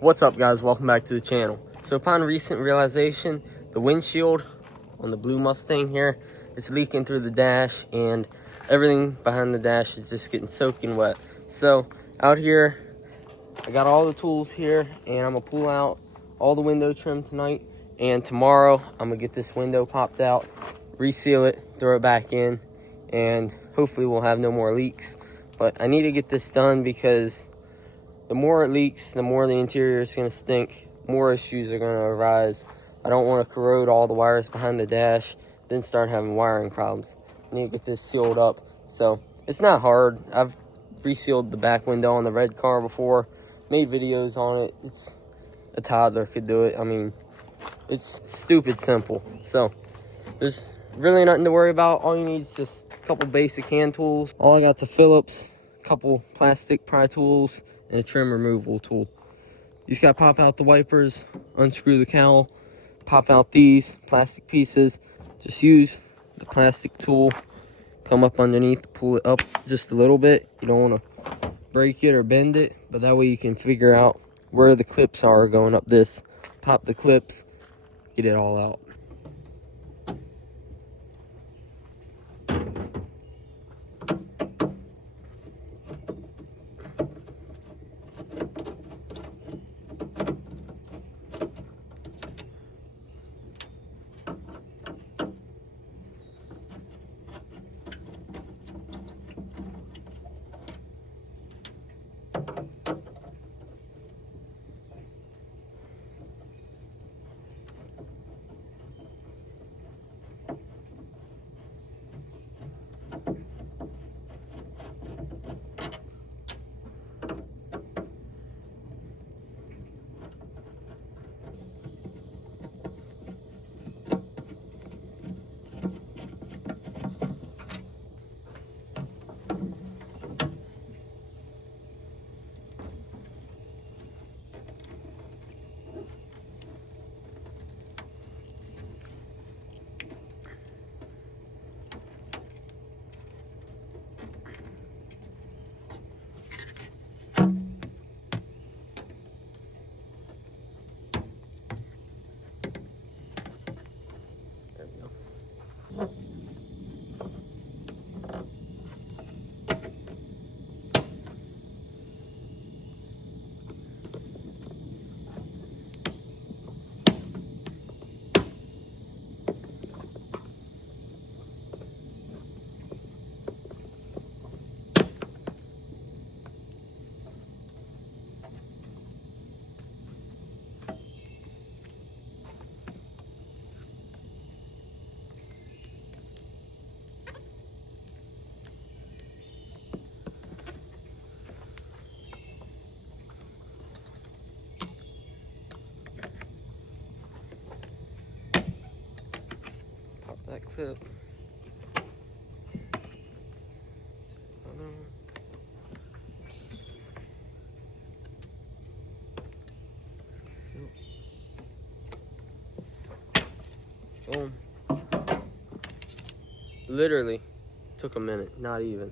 What's up, guys? Welcome back to the channel. So upon recent realization, the windshield on the blue Mustang here, it's leaking through the dash and everything behind the dash is just getting soaking wet. So out here, I got all the tools here and I'm gonna pull out all the window trim tonight, and tomorrow I'm gonna get this window popped out, reseal it, throw it back in, and hopefully we'll have no more leaks. But I need to get this done because the more it leaks, the more the interior is going to stink, more issues are going to arise. I don't want to corrode all the wires behind the dash, then start having wiring problems. I need to get this sealed up. So it's not hard. I've resealed the back window on the red car before, made videos on it. It's a toddler could do it. I mean, it's stupid simple. So there's really nothing to worry about. All you need is just a couple basic hand tools. All I got's a Phillips, a couple plastic pry tools, and a trim removal tool. You just gotta pop out the wipers, unscrew the cowl, pop out these plastic pieces. Just use the plastic tool, come up underneath, pull it up just a little bit. You don't want to break it or bend it, but that way you can figure out where the clips are going up this. Pop the clips, get it all out. Pop that clip. Boom. Literally took a minute, not even.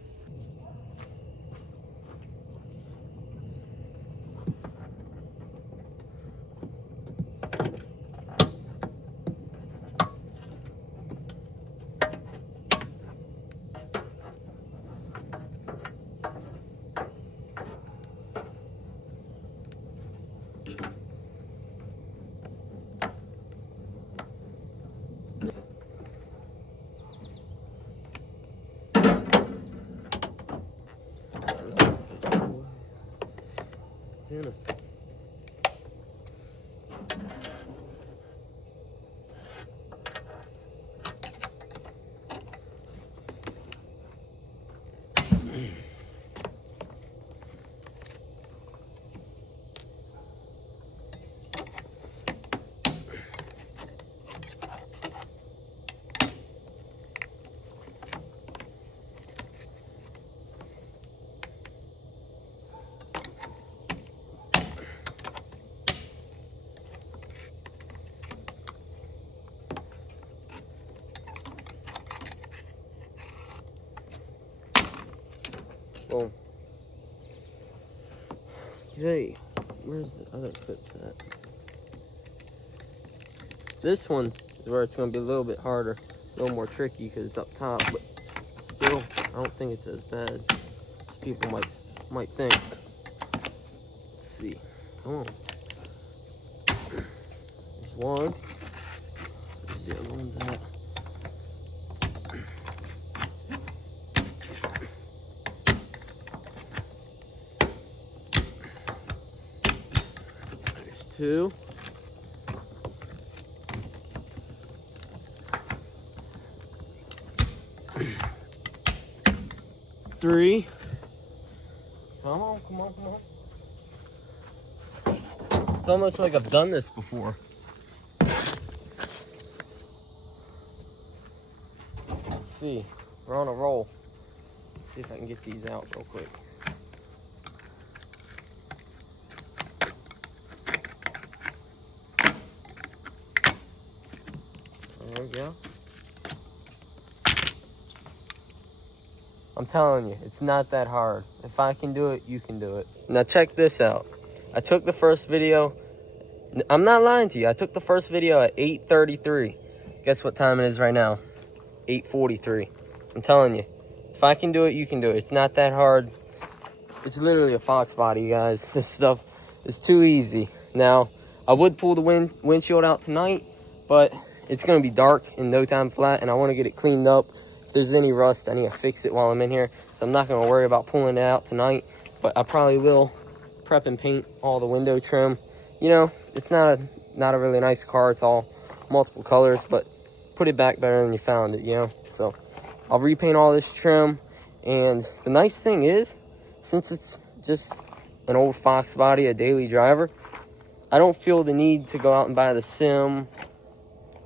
clips at. This one is where it's going to be a little bit harder, a little more tricky because it's up top, but still, I don't think it's as bad as people might think. Let's see. Come on. There's one. Where's the other one's at? There's two. Three. Come on, come on, come on. It's almost like I've done this before. Let's see. We're on a roll. Let's see if I can get these out real quick. There we go. I'm telling you, it's not that hard. If I can do it, you can do it. Now check this out. I took the first video. I'm not lying to you. I took the first video at 8:33. Guess what time it is right now? 8:43. I'm telling you, if I can do it, you can do it. It's not that hard. It's literally a Foxbody, you guys. This stuff is too easy. Now, I would pull the windshield out tonight, but it's going to be dark in no time flat, and I want to get it cleaned up. If there's any rust, I need to fix it while I'm in here. So I'm not going to worry about pulling it out tonight, but I probably will prep and paint all the window trim. You know, it's not a really nice car. It's all multiple colors, but put it back better than you found it, you know. So I'll repaint all this trim, and the nice thing is, since it's just an old Foxbody, a daily driver, I don't feel the need to go out and buy the Sim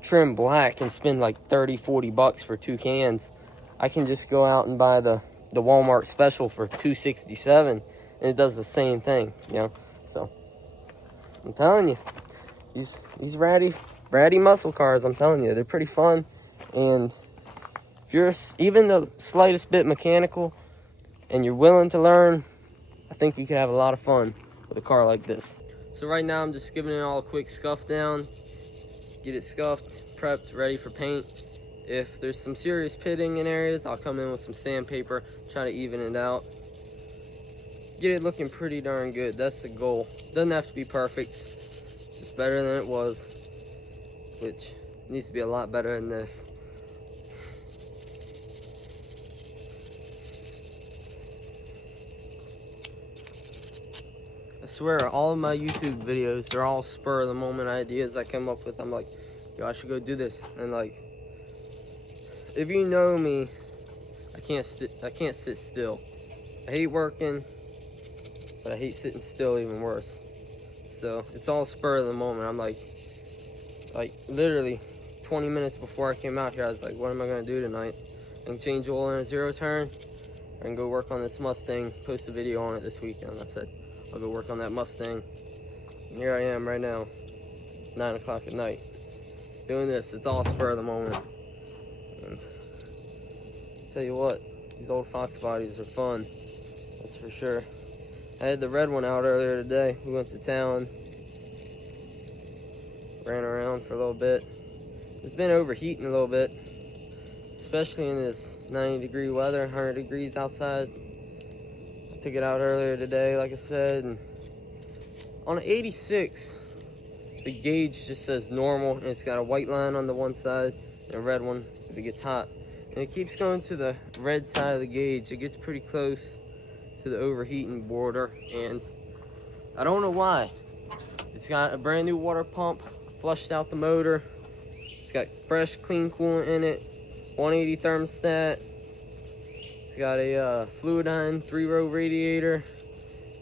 trim black and spend like 30-40 bucks for 2 cans. I can just go out and buy the Walmart special for $2.67, and it does the same thing, you know. So I'm telling you, these ratty muscle cars, I'm telling you, they're pretty fun. And if you're even the slightest bit mechanical and you're willing to learn, I think you could have a lot of fun with a car like this. So right now I'm just giving it all a quick scuff down, get it scuffed, prepped, ready for paint. If there's some serious pitting in areas, I'll come in with some sandpaper, try to even it out. Get it looking pretty darn good. That's the goal. Doesn't have to be perfect, just better than it was, which needs to be a lot better than this. I swear, all of my YouTube videos, they're all spur of the moment ideas I come up with. I'm like, yo, I should go do this. And like, if you know me, I can't sit still. I hate working, but I hate sitting still even worse. So it's all spur of the moment. I'm like literally 20 minutes before I came out here, I was like, what am I gonna do tonight? I can change oil in a 0 turn. I can go work on this Mustang, post a video on it this weekend. I said, I'll go work on that Mustang. And here I am right now, 9 o'clock at night, doing this. It's all spur of the moment. And tell you what, these old Foxbodies are fun, that's for sure. I had the red one out earlier today. We went to town, ran around for a little bit. It's been overheating a little bit, especially in this 90-degree weather, 100 degrees outside. I took it out earlier today, like I said, and on an 86, the gauge just says normal, and it's got a white line on the one side and a red one if it gets hot. And it keeps going to the red side of the gauge. It gets pretty close to the overheating border, and I don't know why. It's got a brand new water pump, flushed out the motor. It's got fresh, clean coolant in it, 180 thermostat. It's got a Fluidine 3-row radiator,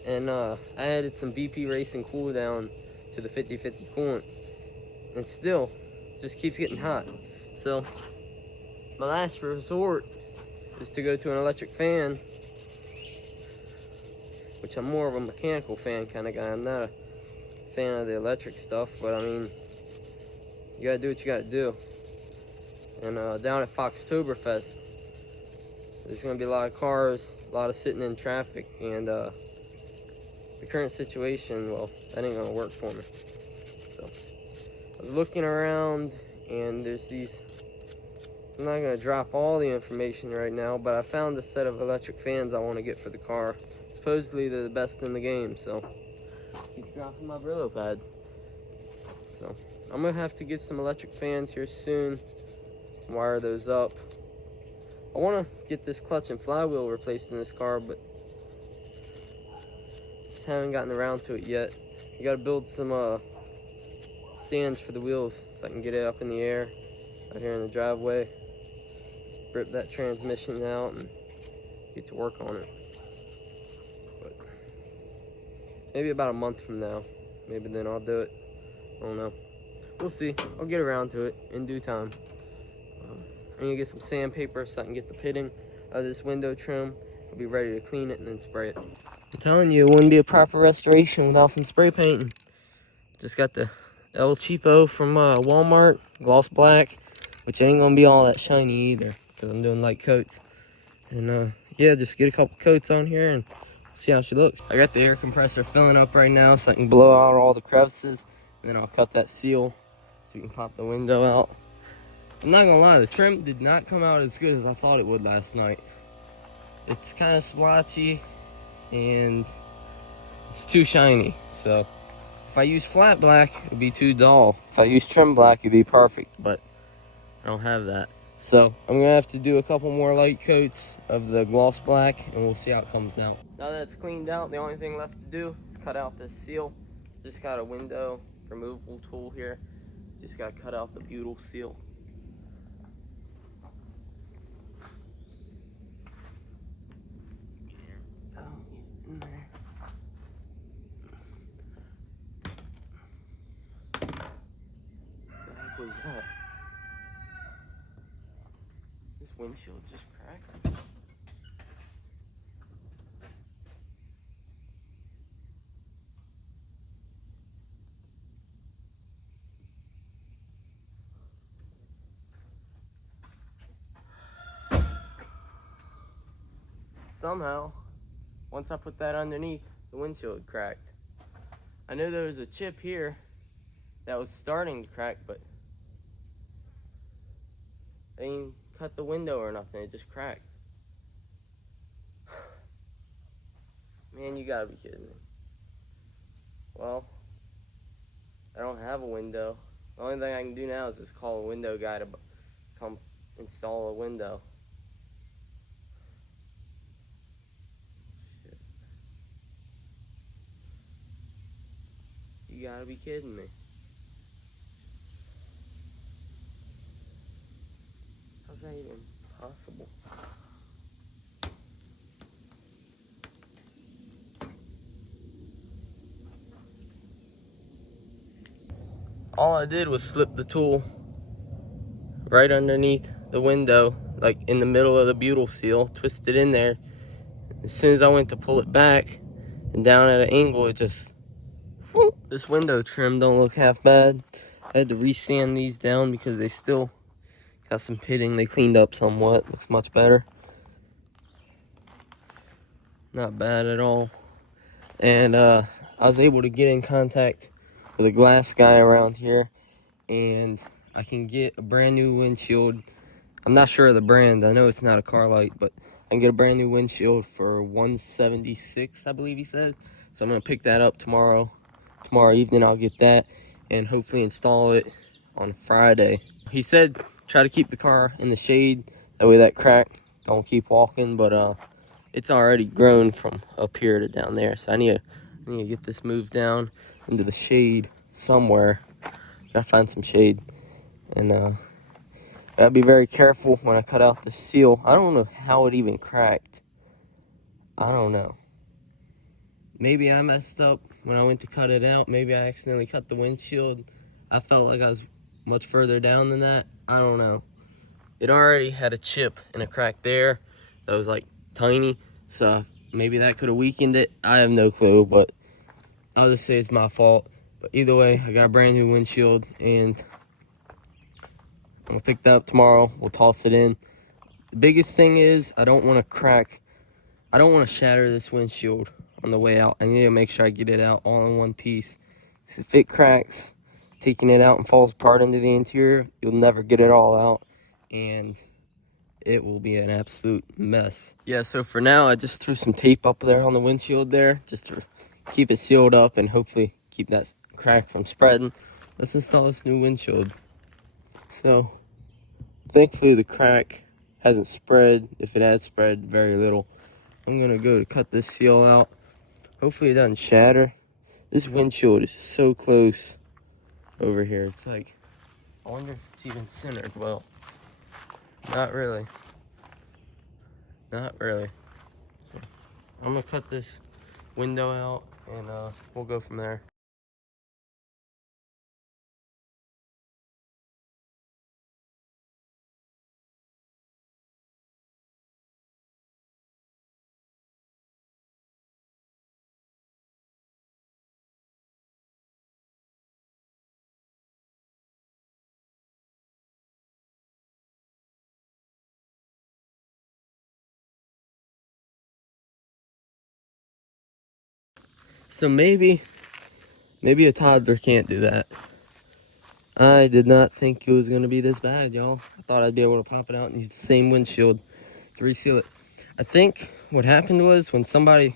and I added some VP Racing cool down to the 50/50 coolant, and still just keeps getting hot. So my last resort is to go to an electric fan, which I'm more of a mechanical fan kind of guy. I'm not a fan of the electric stuff, but I mean, you gotta do what you gotta do. And down at Foxtoberfest, there's gonna be a lot of cars, a lot of sitting in traffic, and the current situation, well, that ain't gonna work for me. So I was looking around, and there's these, I'm not gonna drop all the information right now, but I found a set of electric fans I want to get for the car. Supposedly they're the best in the game, so keep dropping my Brillo pad. So I'm gonna have to get some electric fans here soon, wire those up. I want to get this clutch and flywheel replaced in this car, but just haven't gotten around to it yet. You got to build some stands for the wheels so I can get it up in the air out here in the driveway, rip that transmission out, and get to work on it. But maybe about a month from now, maybe then I'll do it. I don't know. We'll see. I'll get around to it in due time. I'm gonna get some sandpaper so I can get the pitting of this window trim. I'll be ready to clean it and then spray it. I'm telling you, it wouldn't be a proper restoration without some spray painting. Just got the El Cheapo from Walmart, gloss black, which ain't gonna be all that shiny either because I'm doing light coats. And yeah, just get a couple coats on here and see how she looks. I got the air compressor filling up right now so I can blow out all the crevices, and then I'll cut that seal so we can pop the window out. I'm not gonna lie, the trim did not come out as good as I thought it would last night. It's kind of splotchy and it's too shiny. So if I use flat black, it'd be too dull. If I use trim black, it'd be perfect, but I don't have that. So I'm gonna have to do a couple more light coats of the gloss black and we'll see how it comes out. Now that it's cleaned out, the only thing left to do is cut out this seal. Just got a window removable tool here. Just gotta cut out the butyl seal. In there. What the heck was that? This windshield just cracked. Somehow, once I put that underneath, the windshield cracked. I knew there was a chip here that was starting to crack, but I didn't cut the window or nothing, it just cracked. Man, you gotta be kidding me. Well, I don't have a window. The only thing I can do now is just call a window guy to come install a window. You gotta be kidding me. How's that even possible? All I did was slip the tool right underneath the window, like in the middle of the butyl seal, twist it in there. As soon as I went to pull it back and down at an angle, it just, whoop. This window trim don't look half bad. I had to re-sand these down because they still got some pitting. They cleaned up somewhat, looks much better. Not bad at all. And I was able to get in contact with a glass guy around here, and I can get a brand new windshield. I'm not sure of the brand. I know it's not a car light, but I can get a brand new windshield for $176, I believe he said. So I'm gonna pick that up tomorrow. Tomorrow evening I'll get that and hopefully install it on Friday. He said try to keep the car in the shade, that way that crack don't keep walking, but it's already grown from up here to down there. So I need to get this moved down into the shade somewhere. Gotta find some shade. And gotta be very careful when I cut out the seal. I don't know how it even cracked. I don't know. Maybe I messed up when I went to cut it out. Maybe I accidentally cut the windshield. I felt like I was much further down than that. I don't know. It already had a chip and a crack there that was like tiny. So maybe that could have weakened it. I have no clue, but I'll just say it's my fault. But either way, I got a brand new windshield and I'm gonna pick that up tomorrow. We'll toss it in. The biggest thing is I don't want to shatter this windshield on the way out. I need to make sure I get it out all in one piece. So if it cracks, taking it out and falls apart into the interior, you'll never get it all out, and it will be an absolute mess. Yeah, so for now, I just threw some tape up there on the windshield there, just to keep it sealed up and hopefully keep that crack from spreading. Let's install this new windshield. So, thankfully the crack hasn't spread. If it has spread, very little. I'm gonna go to cut this seal out. Hopefully it doesn't shatter. This windshield is so close over here. It's like, I wonder if it's even centered well. Not really. Not really. So, I'm gonna cut this window out and we'll go from there. So maybe a toddler can't do that. I did not think it was gonna be this bad, y'all. I thought I'd be able to pop it out and use the same windshield to reseal it. I think what happened was when somebody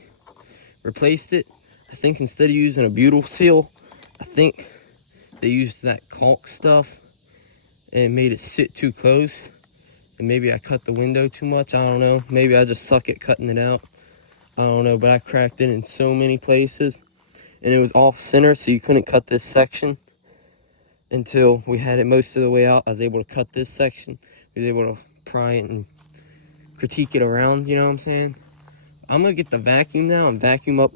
replaced it, I think instead of using a butyl seal, I think they used that caulk stuff and made it sit too close. And maybe I cut the window too much, I don't know. Maybe I just suck at cutting it out. I don't know, but I cracked it in so many places. And it was off center, so you couldn't cut this section until we had it most of the way out. I was able to cut this section. I was able to pry it and critique it around, you know what I'm saying? I'm gonna get the vacuum now and vacuum up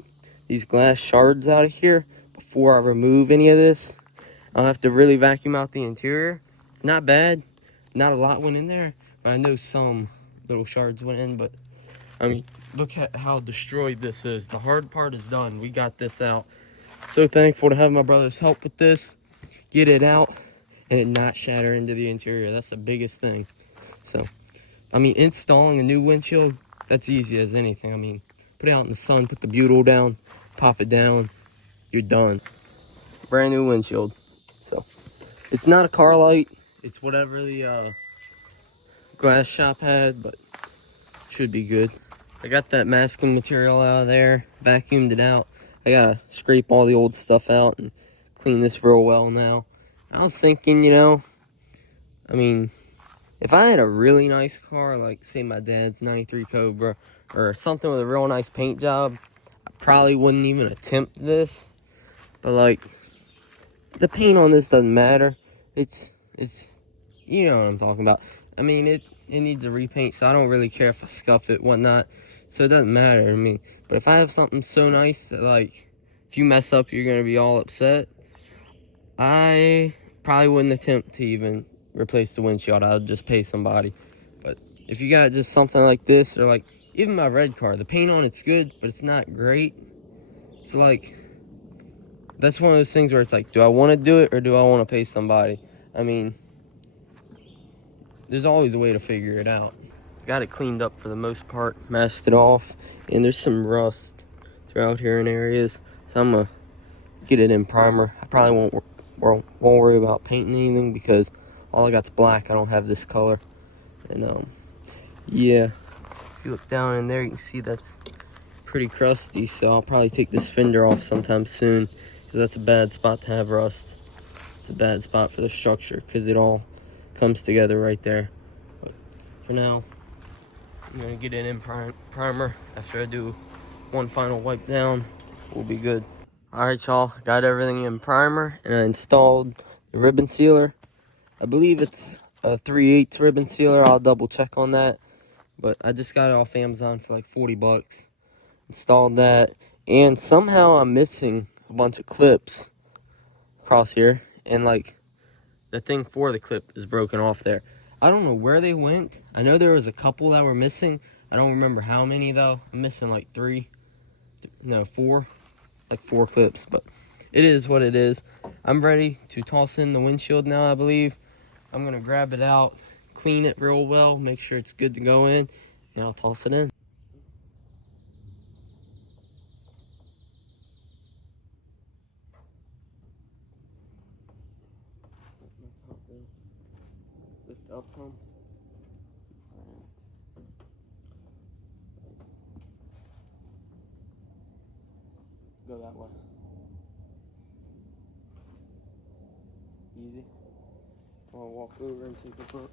these glass shards out of here before I remove any of this. I'll have to really vacuum out the interior. It's not bad. Not a lot went in there, but I know some little shards went in, but I mean, look at how destroyed this is. The hard part is done. We got this out. So thankful to have my brother's help with this. Get it out and it not shatter into the interior. That's the biggest thing. So, I mean, installing a new windshield, that's easy as anything. I mean, put it out in the sun, put the butyl down, pop it down, you're done. Brand new windshield. So, it's not a car light. It's whatever the glass shop had, but should be good. I got that masking material out of there, vacuumed it out. I gotta scrape all the old stuff out and clean this real well now. I was thinking, you know, I mean, if I had a really nice car, like say my dad's 93 Cobra, or something with a real nice paint job, I probably wouldn't even attempt this. But like, the paint on this doesn't matter. It's, you know what I'm talking about. I mean, it needs a repaint, so I don't really care if I scuff it, whatnot. So it doesn't matter to me. But if I have something so nice that, like, if you mess up, you're going to be all upset, I probably wouldn't attempt to even replace the windshield. I would just pay somebody. But if you got just something like this, or like, even my red car, the paint on it's good, but it's not great. So, like, that's one of those things where it's like, do I want to do it, or do I want to pay somebody? I mean, there's always a way to figure it out. Got it cleaned up for the most part, masked it off, and there's some rust throughout here in areas, so I'm gonna get it in primer. I probably won't worry about painting anything because all I got's black. I don't have this color, and yeah, if you look down in there, you can see that's pretty crusty, so I'll probably take this fender off sometime soon because that's a bad spot to have rust. It's a bad spot for the structure because it all comes together right there. But for now, I'm gonna get it in primer. After I do one final wipe down, we'll be good. All right, y'all, got everything in primer, and I installed the ribbon sealer. I believe it's a 3/8 ribbon sealer. I'll double check on that, but I just got it off Amazon for like 40 bucks. Installed that, and somehow I'm missing a bunch of clips across here, and like the thing for the clip is broken off there. I don't know where they went. I know there was a couple that were missing. I don't remember how many though. I'm missing like four, like 4 clips, but it is what it is. I'm ready to toss in the windshield now, I believe. I'm gonna grab it out, clean it real well, make sure it's good to go in, and I'll toss it in. the top there. Lift up some. Go that way. Easy. I'll walk over and take a look.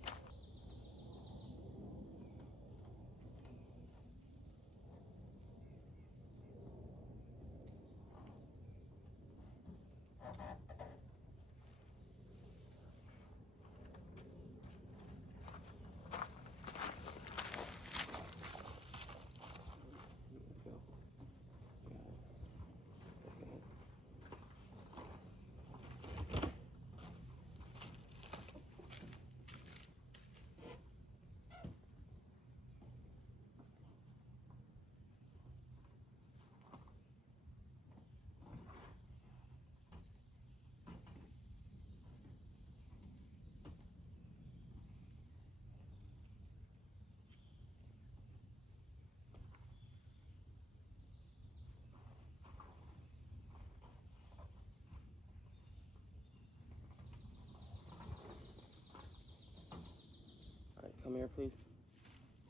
Come here, please.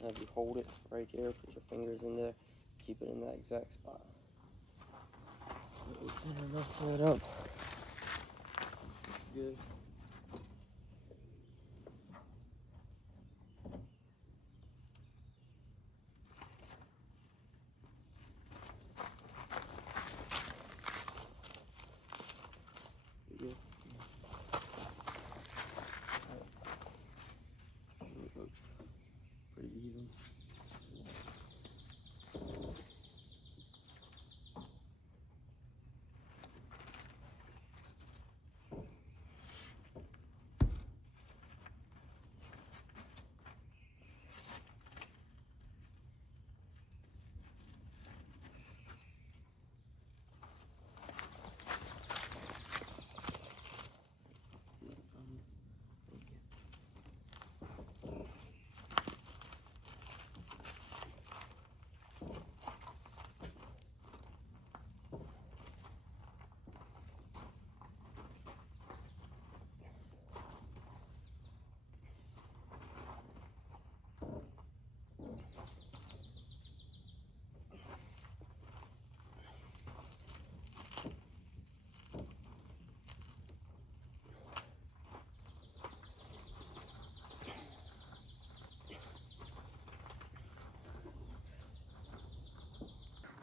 Have you hold it right here. Put your fingers in there. Keep it in that exact spot. Center that side up. Looks good. Good. It looks pretty even.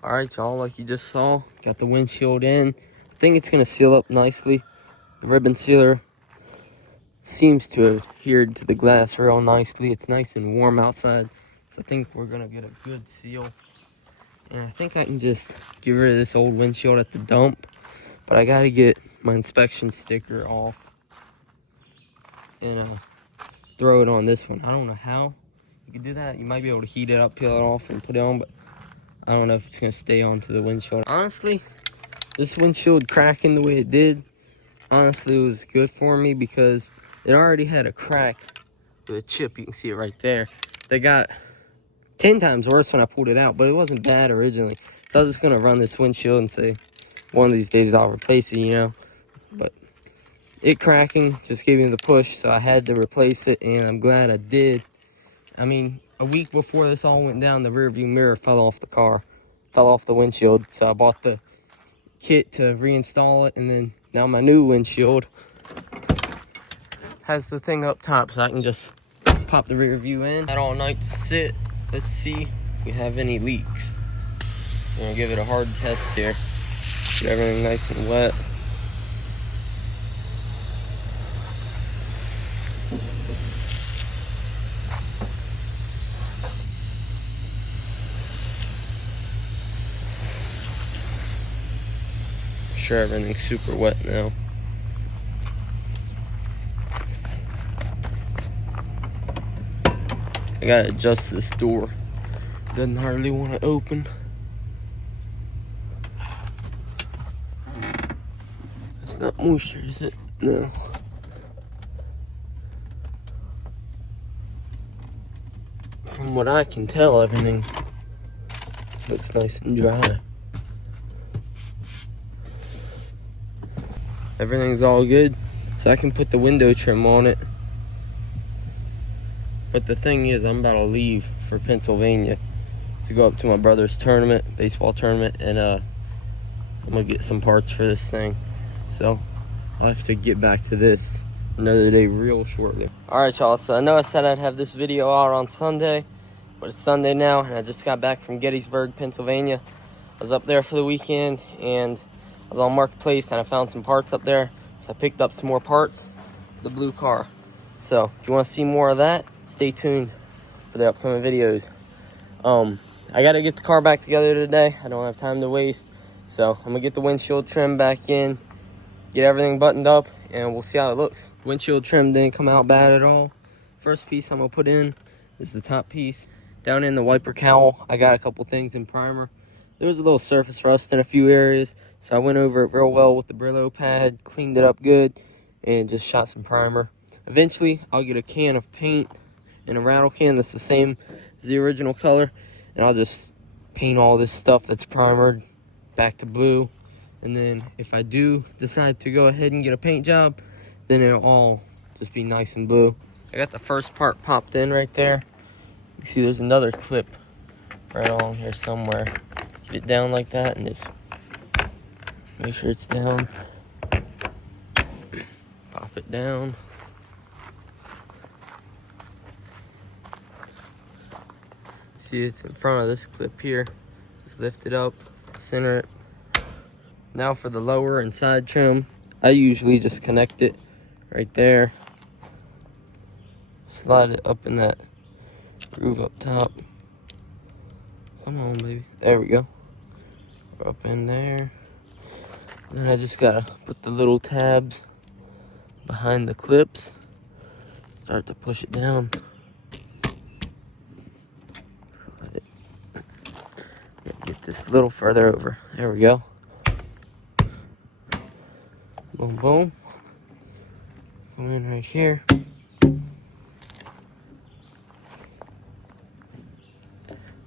All right, y'all, like you just saw, got the windshield in. I think it's gonna seal up nicely. The ribbon sealer seems to have adhered to the glass real nicely. It's nice and warm outside, so I think we're gonna get a good seal. And I think I can just get rid of this old windshield at the dump, but I gotta get my inspection sticker off and throw it on this one. I don't know how you can do that. You might be able to heat it up, peel it off, and put it on, but I don't know if it's gonna stay onto the windshield. Honestly, this windshield cracking the way it did, honestly, it was good for me because it already had a crack with a chip. You can see it right there. They got 10 times worse when I pulled it out, but it wasn't bad originally. So I was just gonna run this windshield and say, one of these days I'll replace it, you know. But it cracking just gave me the push, so I had to replace it, and I'm glad I did. I mean, a week before this all went down, the rear view mirror fell off the car, fell off the windshield. So I bought the kit to reinstall it, and then now my new windshield has the thing up top, so I can just pop the rear view in. Had all night to sit. Let's see if we have any leaks. I'm gonna give it a hard test here. Get everything nice and wet. Sure, everything's super wet now. I gotta adjust this door. Doesn't hardly want to open. It's not moisture, is it? No. From what I can tell, everything looks nice and dry. Everything's all good. so I can put the window trim on it. But the thing is, I'm about to leave for Pennsylvania to go up to my brother's tournament, baseball tournament, and I'm gonna get some parts for this thing. So I'll have to get back to this another day real shortly. Alright y'all, so I know I said I'd have this video out on Sunday, but it's Sunday now, and I just got back from Gettysburg, Pennsylvania. I was up there for the weekend, and I was on Marketplace, and I found some parts up there. So I picked up some more parts for the blue car. So if you want to see more of that, stay tuned for the upcoming videos. I got to get the car back together today. I don't have time to waste. So I'm going to get the windshield trim back in, get everything buttoned up, and we'll see how it looks. Windshield trim didn't come out bad at all. First piece I'm going to put in is the top piece. Down in the wiper cowl, I got a couple things in primer. There was a little surface rust in a few areas, so I went over it real well with the Brillo pad, cleaned it up good, and just shot some primer. Eventually, I'll get a can of paint and a rattle can that's the same as the original color, and I'll just paint all this stuff that's primered back to blue. And then if I do decide to go ahead and get a paint job, then it'll all just be nice and blue. I got the first part popped in right there. You see there's another clip right along here somewhere. Get it down like that and just make sure it's down. Pop it down. See, it's in front of this clip here. Just lift it up, center it. Now for the lower and side trim, I usually just connect it right there. Slide it up in that groove up top. Come on, baby. There we go. Up in there. Then I just gotta put the little tabs behind the clips. Start to push it down. Slide it. Get this a little further over. There we go. Boom, boom. Come in right here.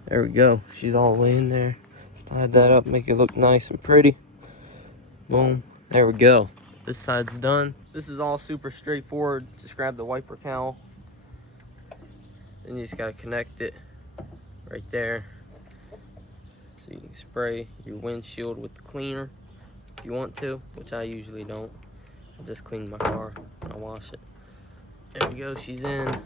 There we go. She's all the way in there. Slide that up, make it look nice and pretty. Boom. There we go. This side's done. This is all super straightforward. Just grab the wiper cowl. Then you just gotta connect it right there. So you can spray your windshield with the cleaner if you want to, which I usually don't. I just clean my car when I wash it. There we go, she's in.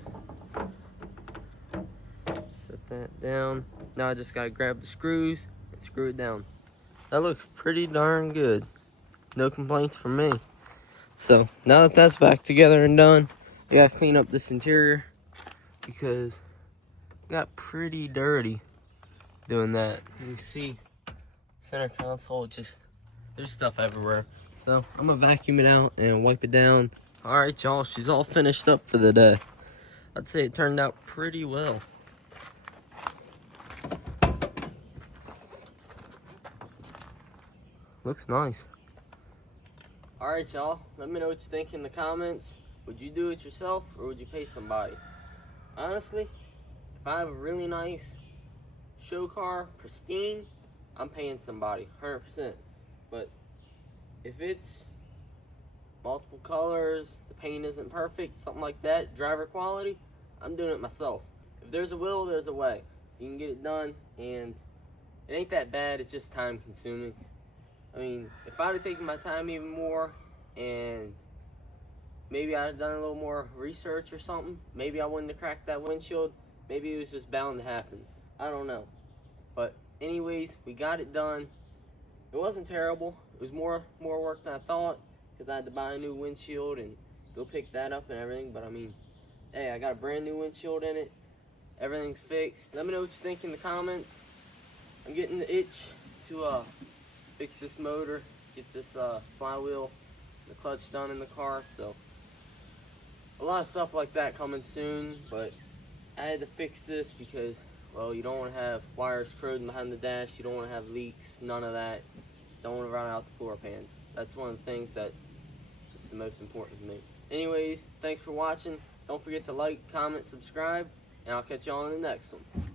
Set that down. Now I just gotta grab the screws and screw it down. That looks pretty darn good. No complaints from me. So now that that's back together and done, I gotta clean up this interior because it got pretty dirty doing that. You can see center console, just there's stuff everywhere. So I'm gonna vacuum it out and wipe it down. All right, y'all, she's all finished up for the day. I'd say it turned out pretty well. Looks nice. All right, y'all, let me know what you think in the comments. Would you do it yourself or would you pay somebody? Honestly, if I have a really nice show car, pristine, I'm paying somebody, 100%. But if it's multiple colors, the paint isn't perfect, something like that, driver quality, I'm doing it myself. If there's a will, there's a way. You can get it done, and it ain't that bad, it's just time consuming. I mean, if I'd have taken my time even more, and maybe I'd have done a little more research or something, maybe I wouldn't have cracked that windshield, maybe it was just bound to happen. I don't know. But anyways, we got it done. It wasn't terrible. It was more work than I thought, because I had to buy a new windshield and go pick that up and everything. But I mean, hey, I got a brand new windshield in it. Everything's fixed. Let me know what you think in the comments. I'm getting the itch to fix this motor, get this flywheel, the clutch done in the car. So a lot of stuff like that coming soon. But I had to fix this because, well, you don't want to have wires corroding behind the dash. You don't want to have leaks. None of that. Don't want to run out the floor pans. That's one of the things that is the most important to me. Anyways, thanks for watching. Don't forget to like, comment, subscribe, and I'll catch y'all on the next one.